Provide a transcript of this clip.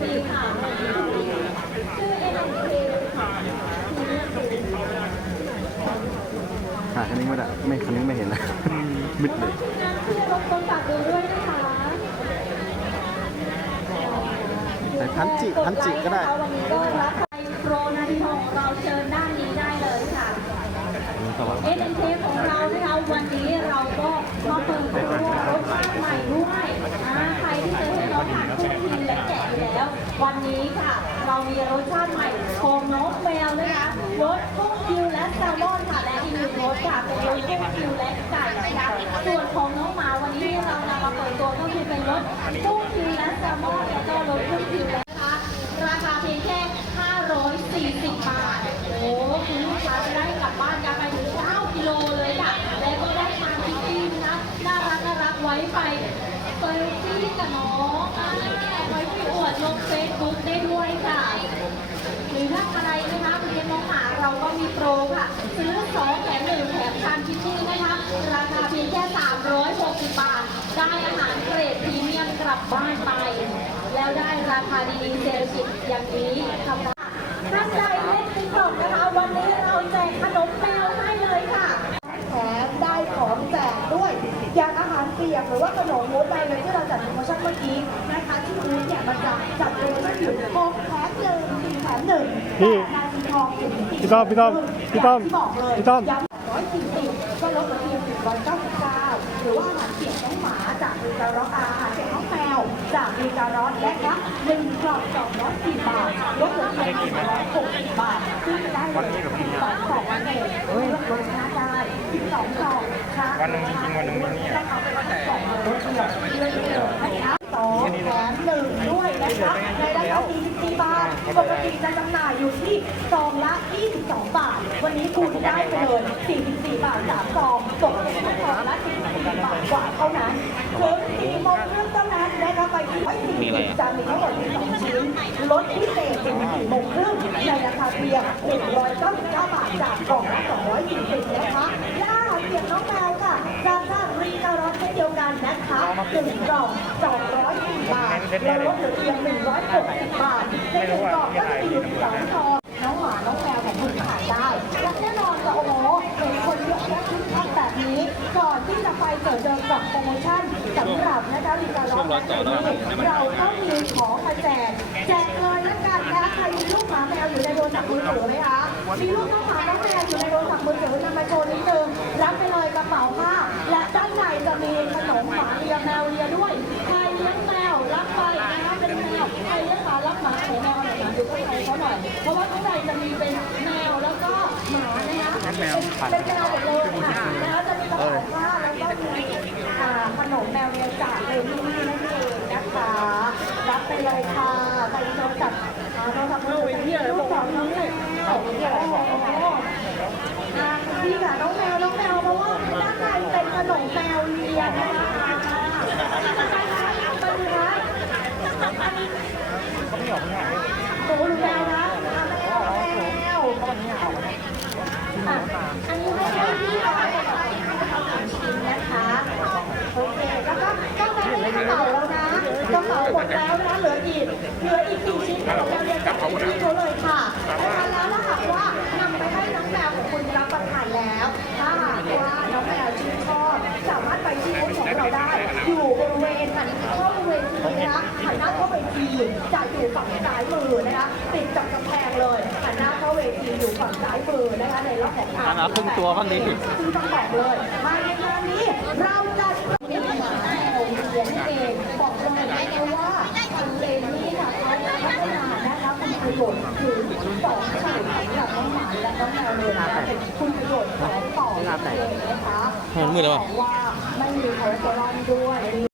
ฟรีค่ะชื่อ NMK ค่ะหาคันนี้ไม่ได้ไม่คันนี้ไม่เห็นนะมิดเลยงานที่รบกวนฝากดูด้วยนะคะแต่พันจิพันจิก็ได้วันนี้ก็รับไปโปรนาทีทองของเราเชิญด้านนี้ได้เลยค่ะเอ็นเของเรานะคะวันนี้เราก็มาเปิด วันนี้ค่ะ เรามีรสชาติใหม่ของน้องแมวนะคะรสกุ้งคิวและแซลมอนค่ะและอีกหนึ่งรสค่ะเป็นรสกุ้งคิวและไก่นะคะส่วนของน้องหมาวันนี้เรานำมาเปิดตัวก็คือเป็นรสกุ้งคิวและแซลมอนแล้วก็รสกุ้งคิวนะคะราคาเพียงแค่ 540 บาทโอ้คุณลูกค้าจะได้กลับบ้านกันไปถึง9กิโลเลยค่ะและก็ได้ทานพิซซี่นะน่ารักน่ารักไว้ไปเซลฟี่กับน้องอ่าไว้ไปอวดลงเฟซ บุ๊กได้ด้วยค่ะ หรือถ้าอะไรนะคะเรียนมองหาเราก็มีโปรค่ะ ซื้อ2แถม1แถมทานพิซซี่นะคะ ราคาเพียงแค่ 360 บาท ได้อาหารเกรดพรีเมียมกลับบ้านไป แล้วได้ราคาดีๆเศรษฐกิจอย่างนี้ทำได้ท่านใดเล่นติ๊กต็อกนะคะ วันนี้เราแจกขนมแมวให้เลยค่ะ แถมได้ของแจกด้วย อย่างอาหารเปียกหรือว่าขนมมูสใดเลยที่เราจัดโปรโมชั่นเมื่อกี้นะคะที่มูสเนี่ยมันจะจัดโปรโมชั่นอยู่หกแถมหนึ่งสี่แถมหนึ่งพี่ แต่นาทีทองถึงสี่พี่ต้อมพี่ต้อมพี่ต้อมที่บอกเลยพี่ต้อม ย้ำร้อยสี่สิบก็ลดเหลือเพียงสิบร้อยเก้าสิบเก้าหรือว่าอาหารเปียกน้องหมาจากมีการ็อกอาหารเปียกน้องแมวจากมีการ็อกและครับหนึ่งกล่องสองร้อยสี่บาทลดเหลือเพียงหนึ่งร้อยหกสิบบาทซึ่งจะได้เลยสิบสองกล่องวันเองเลือกรสชาติได้สิบสองกล่องค่ะ วันหนึ่งจริงๆวันหนึ่งมีเนี่ยนะคะเนกล่องรสเดียวเลือกเลยนะสองแถมหนึ่งด้วยนะคะในราคา44บาทปกติจะจำหน่ายอยู่ที่ซองละ 22 บาท วันนี้คุณได้ไปเลย44 บาทสามซองตกเป็นซองละ44บาทกว่าเท่านั้นถึง4โมงครึ่งเท่านั้นนะคะไปที่ร้อยสี่จะมีทั้งหมด12ชิ้นลดพิเศษถึง4โมงครึ่งในราคาเพียง199 บาทจากกล่องละ240นะคะและ กันนะคะหนึ่งกล่อง204บาทและลดเหลือเพียง160บาทในหนึ่งกล่องก็จะมีอยู่สองซองน้องหมาน้องแมวของคุณขายได้และแน่นอนค่ะโอ้โหเห็นคนเยอะแยะคึกคักแบบนี้ก่อนที่จะไปเปิดเดินกับโปรโมชั่นสำหรับนะคะรีการ้อเช่นนี้เราต้องมีของมาแจกแจกเลยละกันนะคะใครมีลูกหมาแมวอยู่ในโทรศัพท์มือถือไหมคะมีลูกน้องหมาน้องแมวอยู่ในโทรศัพท์มือถือนำมาโชว์นิดนึงรับไปเลยกระเป๋าผ้าและด้านในจะมี เขาหน่อย เพราะว่าข้างในจะมีเป็นแมวแล้วก็หมานะคะเป็นเป็นแมวหมดเลยค่ะนะคะจะมีกระเป๋าผ้าแล้วก็มีอ่าขนมแมวเลียจากเลยที่นี่นั่นเองนะคะ รับไปเลยค่ะใครโทรศัพท์อ่าโทรศัพท์มือถือที่ลูกของน้องแมวโอ้โหอ่าพี่ค่ะน้องแมวน้องแมวเพราะว่าด้านในเป็นขนมแมวเลียนะคะไปดูนะโอ้โหดูแมวนะแมวแมว อะอันนี้ไม่ใช่พี่ค่ะชิ้นนะคะโอเคแล้วก็ก็ไปในกระเป๋าแล้วนะกระเป๋าหมดแล้วนะเหลืออีกเหลืออีกสี่ชิ้นของเราเรียนจากที่เขาเลยค่ะนะคะแล้วถ้าหากว่านำไปให้น้องแมวของคุณรับประทานแล้วถ้าหากว่าน้องแมวชื่นชอบสามารถไปที่บูธของเราได้ อยู่บริเวณหันเข้าบริเวณทีนะคะหันหน้าเข้าเวทีจะอยู่ฝั่งซ้ายมือนะคะติดกับาเอาครึ่งตัวก็ดีซึ่งต้องบอกเลยภายในงานนี้เราจะมีหมาแมวเลี้ยงเองบอกเลยนะคะว่าทางเลนนี้ค่ะเขาพัฒนานะคะคุณประโยชน์ถึงสองสูตรสำหรับน้องหมาและน้องแมวเลยนะเป็นคุณประโยชน์สองต่อเลยนะคะมันมืดแล้วอะบอกว่าไม่มีคอเลสเตอรอลด้วย